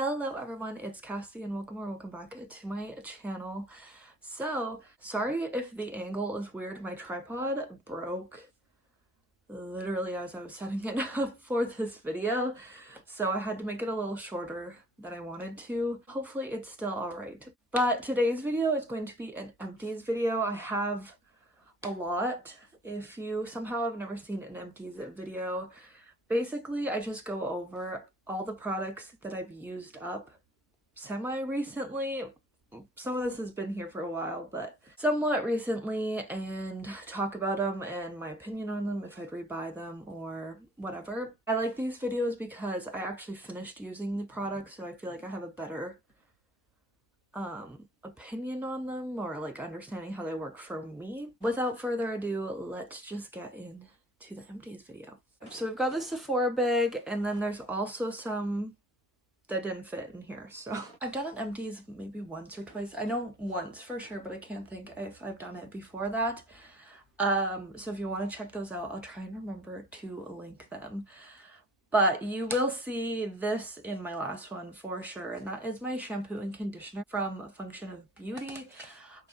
Hello everyone, it's Cassie and welcome back to my channel. So, sorry if the angle is weird. My tripod broke literally as I was setting it up for this video, so I had to make it a little shorter than I wanted to. Hopefully it's still alright. But today's video is going to be an empties video. I have a lot. If you somehow have never seen an empties video, basically I just go over all the products that I've used up semi-recently. Some of this has been here for a while, but somewhat recently, and talk about them and my opinion on them, if I'd rebuy them or whatever. I like these videos because I actually finished using the product, so I feel like I have a better opinion on them, or like understanding how they work for me. Without further ado, let's just get into the empties video. So we've got the Sephora bag, and then there's also some that didn't fit in here. So I've done an empties maybe once or twice. I know once for sure, but I can't think if I've done it before that. So if you want to check those out, I'll try and remember to link them. But you will see this in my last one for sure, and that is my shampoo and conditioner from Function of Beauty.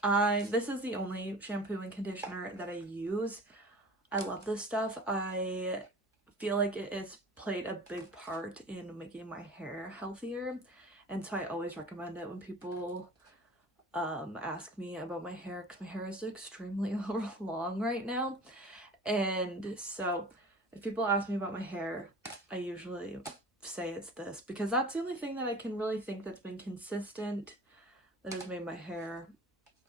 This is the only shampoo and conditioner that I use. I love this stuff. I feel like it has played a big part in making my hair healthier, and so I always recommend it when people ask me about my hair, because my hair is extremely long right now. And so if people ask me about my hair, I usually say it's this, because that's the only thing that I can really think that's been consistent that has made my hair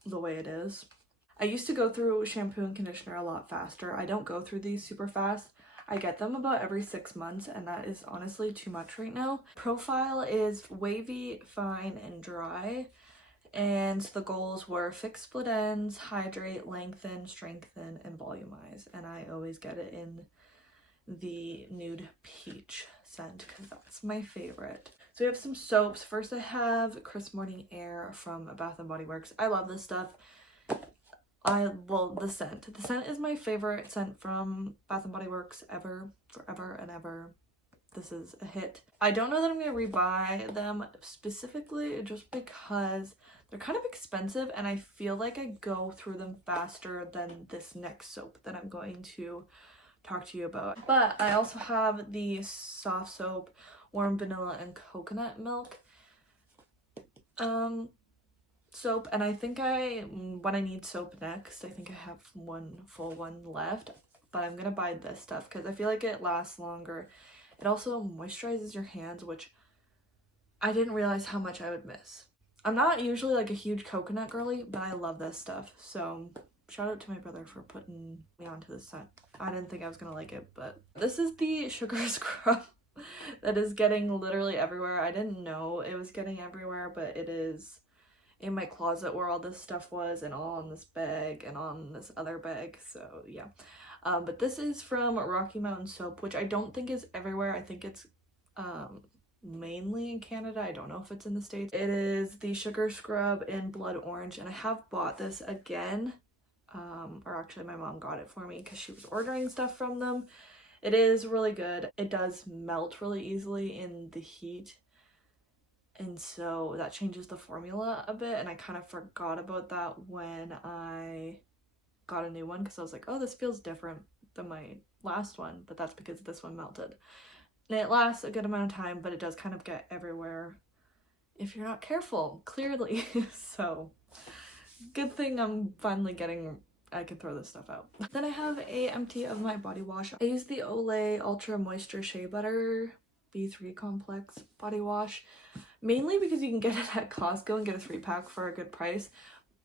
the way it is. I used to go through shampoo and conditioner a lot faster. I don't go through these super fast. I get them about every 6 months, and that is honestly too much right now. Profile is wavy, fine, and dry. And the goals were fix split ends, hydrate, lengthen, strengthen, and volumize. And I always get it in the nude peach scent because that's my favorite. So we have some soaps. First I have Crisp Morning Air from Bath & Body Works. I love this stuff. The scent. The scent is my favorite scent from Bath & Body Works ever, forever and ever. This is a hit. I don't know that I'm going to rebuy them specifically just because they're kind of expensive, and I feel like I go through them faster than this next soap that I'm going to talk to you about. But I also have the soft soap, warm vanilla and coconut milk soap, and I think when I need soap next, I think I have one full one left, but I'm gonna buy this stuff because I feel like it lasts longer. It also moisturizes your hands, which I didn't realize how much I would miss. I'm not usually like a huge coconut girly, but I love this stuff, so shout out to my brother for putting me onto this scent. I didn't think I was gonna like it, but this is the sugar scrub that is getting literally everywhere. I didn't know it was getting everywhere, but it is in my closet where all this stuff was, and all on this bag and on this other bag, so yeah. But this is from Rocky Mountain Soap, which I don't think is everywhere. I think it's mainly in Canada. I don't know if it's in the States. It is the sugar scrub in blood orange, and I have bought this again, or actually my mom got it for me because she was ordering stuff from them. It is really good. It does melt really easily in the heat, and so that changes the formula a bit, and I kind of forgot about that when I got a new one, because I was like, oh, this feels different than my last one, but that's because this one melted. And it lasts a good amount of time, but it does kind of get everywhere if you're not careful, clearly. So good thing I'm finally I can throw this stuff out. Then I have a empty of my body wash. I use the Olay Ultra Moisture Shea Butter B3 Complex body wash, mainly because you can get it at Costco and get a 3-pack for a good price.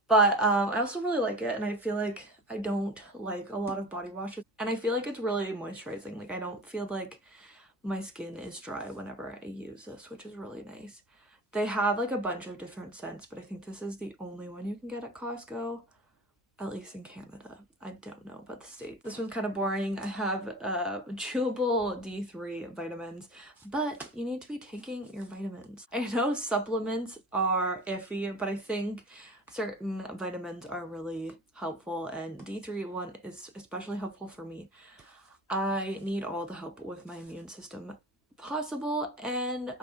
But I also really like it, and I feel like I don't like a lot of body washes, and I feel like it's really moisturizing. Like, I don't feel like my skin is dry whenever I use this, which is really nice. They have like a bunch of different scents, but I think this is the only one you can get at Costco, at least in Canada. I don't know about the States. This one's kind of boring. I have chewable D3 vitamins, but you need to be taking your vitamins. I know supplements are iffy, but I think certain vitamins are really helpful, and D3 one is especially helpful for me. I need all the help with my immune system possible. And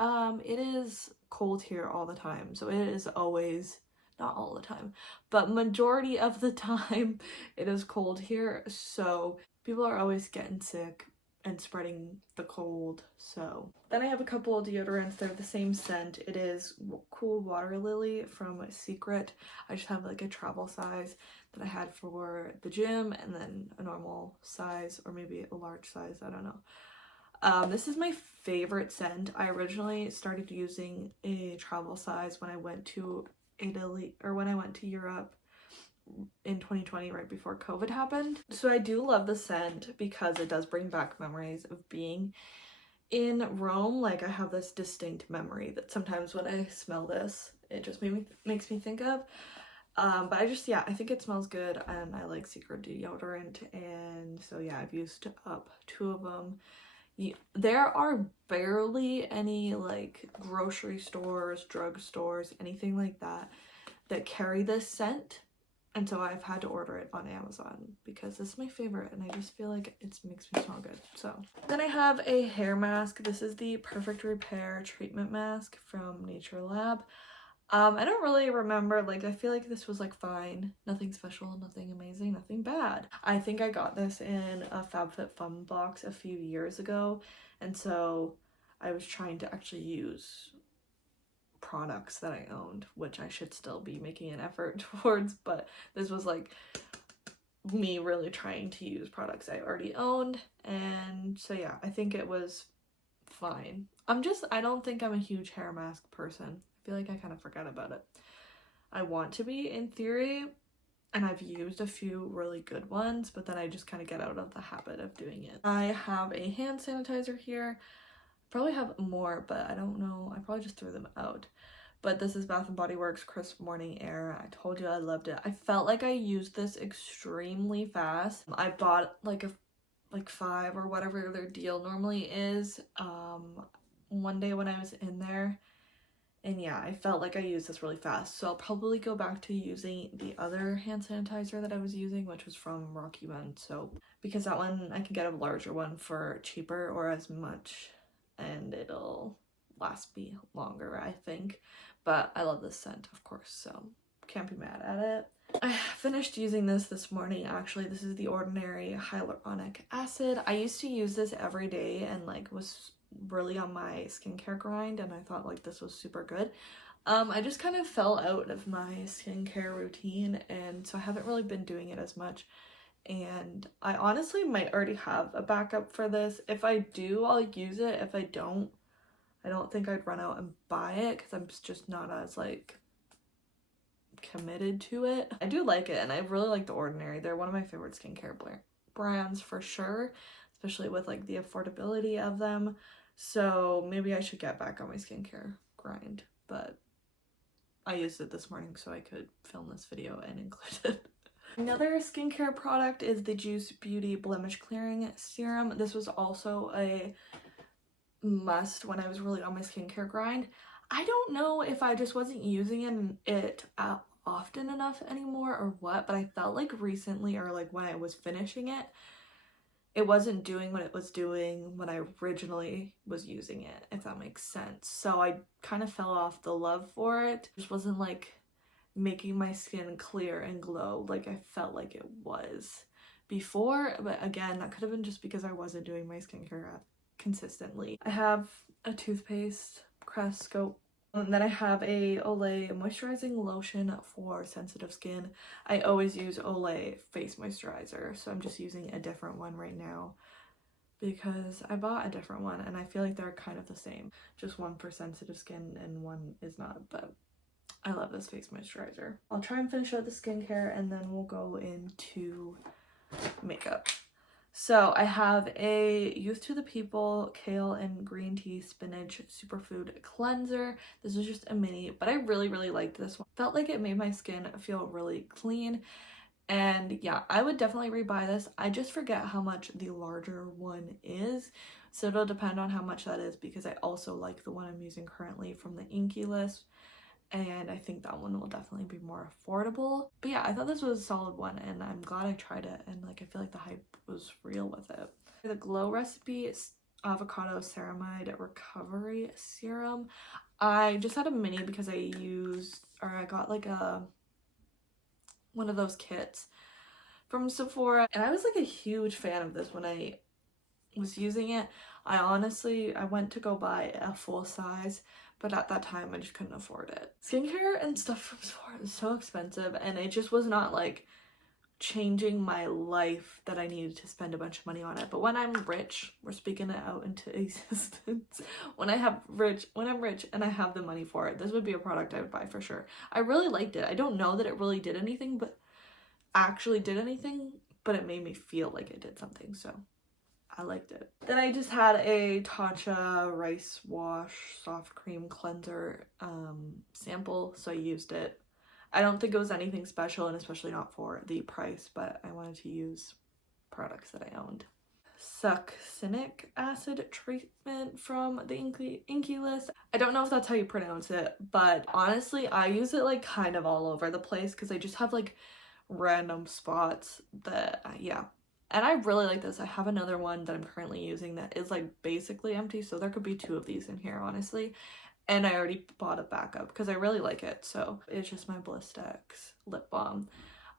it is cold here all the time, so it is always, not all the time, but majority of the time it is cold here, so people are always getting sick and spreading the cold. So then I have a couple of deodorants. They're the same scent. It is Cool Water Lily from Secret. I just have like a travel size that I had for the gym, and then a normal size, or maybe a large size, I don't know. This is my favorite scent. I originally started using a travel size when I went to Italy, or when I went to Europe in 2020, right before COVID happened. So I do love the scent because it does bring back memories of being in Rome. Like, I have this distinct memory that sometimes when I smell this, it just makes me think of. But yeah, I think it smells good, and I like Secret deodorant, and so yeah, I've used up 2 of them. There are barely any like grocery stores, drugstores, anything like that carry this scent, and so I've had to order it on Amazon because it's my favorite, and I just feel like it makes me smell good. So then I have a hair mask. This is the Perfect Repair Treatment Mask from Nature Lab. I don't really remember, like, I feel like this was like fine, nothing special, nothing amazing, nothing bad. I think I got this in a FabFitFun box a few years ago, and so I was trying to actually use products that I owned, which I should still be making an effort towards, but this was like me really trying to use products I already owned, and so yeah, I think it was fine. I don't think I'm a huge hair mask person. I feel like I kind of forget about it. I want to be, in theory, and I've used a few really good ones, but then I just kind of get out of the habit of doing it. I have a hand sanitizer here. Probably have more, but I don't know. I probably just threw them out. But this is Bath & Body Works Crisp Morning Air. I told you I loved it. I felt like I used this extremely fast. I bought like 5 or whatever their deal normally is one day when I was in there, and yeah, I felt like I used this really fast. So I'll probably go back to using the other hand sanitizer that I was using, which was from Rocky Mountain Soap, because that one I can get a larger one for cheaper or as much, and it'll last me longer, I think. But I love this scent, of course, so can't be mad at it. I finished using this morning, actually. This is the Ordinary Hyaluronic Acid. I used to use this every day and like was really on my skincare grind, and I thought like this was super good. I just kind of fell out of my skincare routine, and so I haven't really been doing it as much, and I honestly might already have a backup for this. If I do, I'll use it. If I don't think I'd run out and buy it because I'm just not as like committed to it. I do like it, and I really like The Ordinary. They're one of my favorite skincare brands for sure, especially with like the affordability of them. So maybe I should get back on my skincare grind, but I used it this morning so I could film this video and include it. Another skincare product is the Juice Beauty Blemish Clearing Serum. This was also a must when I was really on my skincare grind. I don't know if I just wasn't using it often enough anymore or what, but I felt like recently, or like when I was finishing it, it wasn't doing what it was doing when I originally was using it, if that makes sense. So I kind of fell off the love for it. It just wasn't like making my skin clear and glow like I felt like it was before. But again, that could have been just because I wasn't doing my skincare consistently. I have a toothpaste, Crest Scope. And then I have a Olay moisturizing lotion for sensitive skin. I always use Olay face moisturizer, so I'm just using a different one right now because I bought a different one and I feel like they're kind of the same. Just one for sensitive skin and one is not, but I love this face moisturizer. I'll try and finish out the skincare and then we'll go into makeup. So I have a Youth to the People Kale and Green Tea Spinach Superfood Cleanser. This is just a mini, but I really liked this one. Felt like it made my skin feel really clean. And yeah, I would definitely rebuy this. I just forget how much the larger one is. So it'll depend on how much that is, because I also like the one I'm using currently from the Inky list, and I think that one will definitely be more affordable. But yeah, I thought this was a solid one, and I'm glad I tried it, and like I feel like the hype was real with it. The Glow Recipe avocado ceramide recovery serum. I just had a mini because I got like one of those kits from Sephora, and I was like a huge fan of this when I was using it. I went to go buy a full size, but at that time I just couldn't afford it. Skincare and stuff from Sephora is so expensive, and it just was not like changing my life that I needed to spend a bunch of money on it. But when I'm rich, we're speaking it out into existence. When I'm rich and I have the money for it, this would be a product I would buy for sure. I really liked it. I don't know that it really did anything, but it made me feel like it did something, so I liked it. Then I just had a Tatcha Rice Wash Soft Cream Cleanser sample, so I used it. I don't think it was anything special, and especially not for the price, but I wanted to use products that I owned. Succinic acid treatment from the Inky List. I don't know if that's how you pronounce it, but honestly, I use it like kind of all over the place because I just have like random spots that, yeah. And I really like this. I have another one that I'm currently using that is like basically empty, so there could be 2 of these in here, honestly. And I already bought a backup because I really like it. So it's just my Blistex lip balm.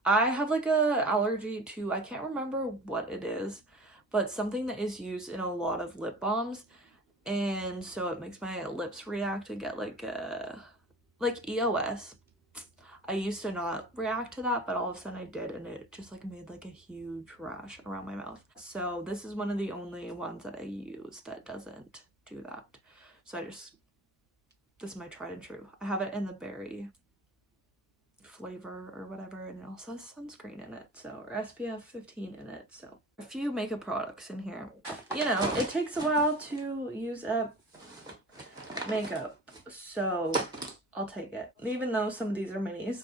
I have like a allergy to, I can't remember what it is, but something that is used in a lot of lip balms. And so it makes my lips react and get like EOS. I used to not react to that, but all of a sudden I did, and it just like made like a huge rash around my mouth. So this is one of the only ones that I use that doesn't do that. So this is my tried and true. I have it in the berry flavor or whatever, and it also has sunscreen in it, so, or SPF 15 in it. So a few makeup products in here. You know, it takes a while to use up makeup, so I'll take it, even though some of these are minis.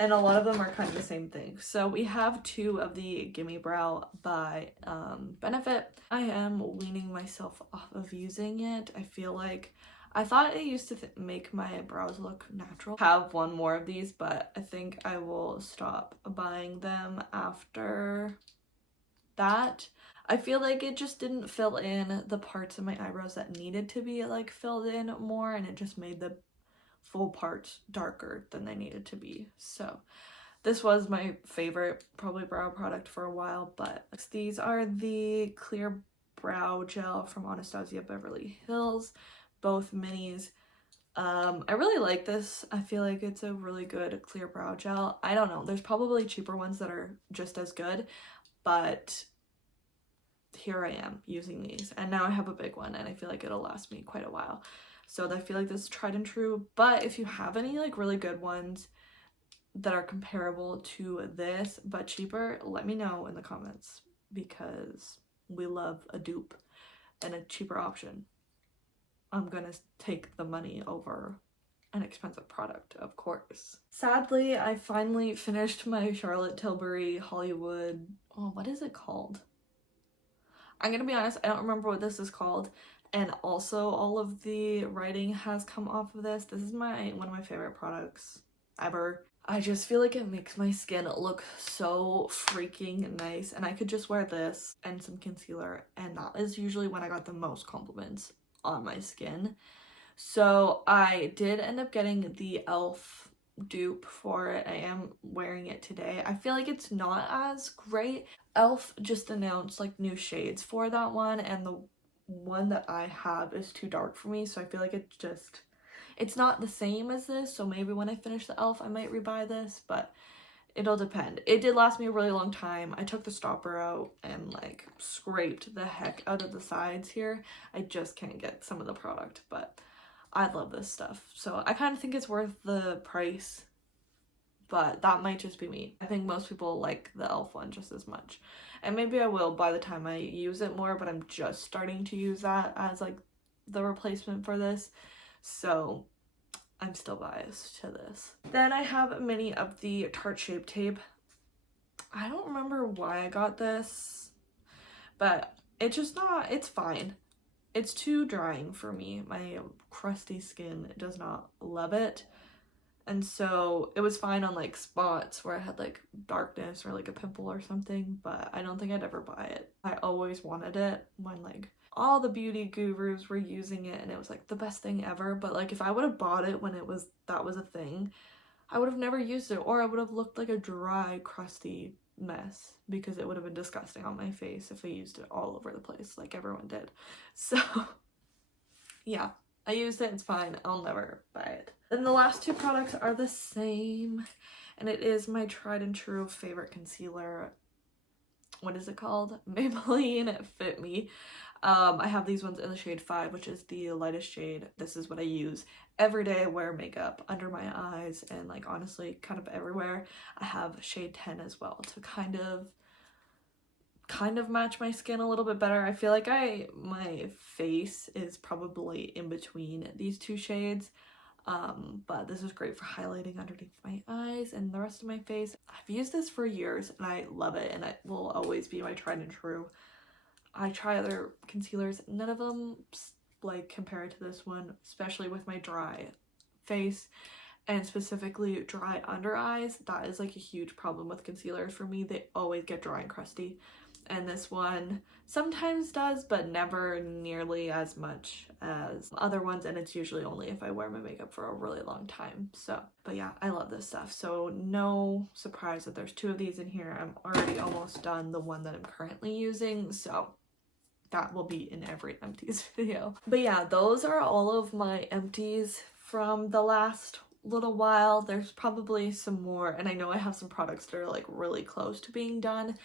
And a lot of them are kind of the same thing. So we have 2 of the Gimme Brow by Benefit. I am weaning myself off of using it. I feel like I thought it used to make my brows look natural. I have 1 more of these, but I think I will stop buying them after that. I feel like it just didn't fill in the parts of my eyebrows that needed to be like filled in more, and it just made the full parts darker than they needed to be. So this was my favorite probably brow product for a while, but these are the clear brow gel from Anastasia Beverly Hills, both minis. I really like this. I feel like it's a really good clear brow gel. I don't know, there's probably cheaper ones that are just as good, but here I am using these, and now I have a big one, and I feel like it'll last me quite a while. So I feel like this is tried and true. But if you have any like really good ones that are comparable to this but cheaper, let me know in the comments, because we love a dupe and a cheaper option. I'm gonna take the money over an expensive product, of course. Sadly, I finally finished my Charlotte Tilbury Hollywood, oh, what is it called? I'm gonna be honest, I don't remember what this is called, and also all of the writing has come off of this. This is one of my favorite products ever. I just feel like it makes my skin look so freaking nice, and I could just wear this and some concealer, and that is usually when I got the most compliments on my skin. So I did end up getting the e.l.f. dupe for it. I am wearing it today. I feel like it's not as great. e.l.f. just announced like new shades for that one, and the one that I have is too dark for me, so I feel like it's not the same as this. So maybe when I finish the e.l.f. I might rebuy this, but it'll depend. It did last me a really long time. I took the stopper out and like scraped the heck out of the sides here. I just can't get some of the product, but I love this stuff. So I kind of think it's worth the price, but that might just be me. I think most people like the e.l.f. one just as much. And maybe I will by the time I use it more, but I'm just starting to use that as like the replacement for this. So I'm still biased to this. Then I have a mini of the Tarte Shape Tape. I don't remember why I got this, but it's fine. It's too drying for me. My crusty skin does not love it. and so it was fine on like spots where I had like darkness or like a pimple or something, but I don't think I'd ever buy it. I always wanted it when like all the beauty gurus were using it and it was like the best thing ever, but like if I would have bought it when that was a thing, I would have never used it, or I would have looked like a dry, crusty mess because it would have been disgusting on my face if I used it all over the place like everyone did. So yeah, I used it, it's fine, I'll never buy it. Then the last two products are the same, and it is my tried and true favorite concealer. What is it called? Maybelline Fit Me. I have these ones in the shade 5, which is the lightest shade. This is what I use every day. I wear makeup under my eyes and like honestly kind of everywhere. I have shade 10 as well to kind of match my skin a little bit better. I feel like my face is probably in between these two shades. But this is great for highlighting underneath my eyes and the rest of my face. I've used this for years and I love it, and it will always be my tried and true. I try other concealers, none of them like compare to this one, especially with my dry face and specifically dry under eyes. That is like a huge problem with concealers for me. They always get dry and crusty, and this one sometimes does, but never nearly as much as other ones, and it's usually only if I wear my makeup for a really long time. So, but yeah, I love this stuff. So no surprise that there's two of these in here. I'm already almost done the one that I'm currently using, so that will be in every empties video. But yeah, those are all of my empties from the last little while. There's probably some more, and I know I have some products that are like really close to being done,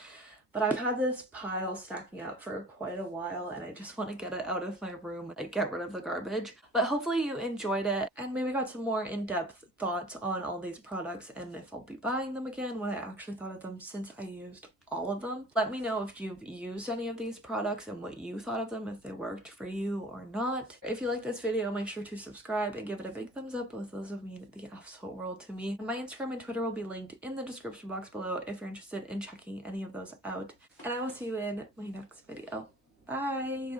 but I've had this pile stacking up for quite a while and I just want to get it out of my room and get rid of the garbage. But hopefully you enjoyed it and maybe got some more in-depth thoughts on all these products and if I'll be buying them again, what I actually thought of them since I used all of them. Let me know if you've used any of these products and what you thought of them, if they worked for you or not. If you like this video, make sure to subscribe and give it a big thumbs up. Both those would mean the absolute world to me. And my Instagram and Twitter will be linked in the description box below if you're interested in checking any of those out. And I will see you in my next video. Bye!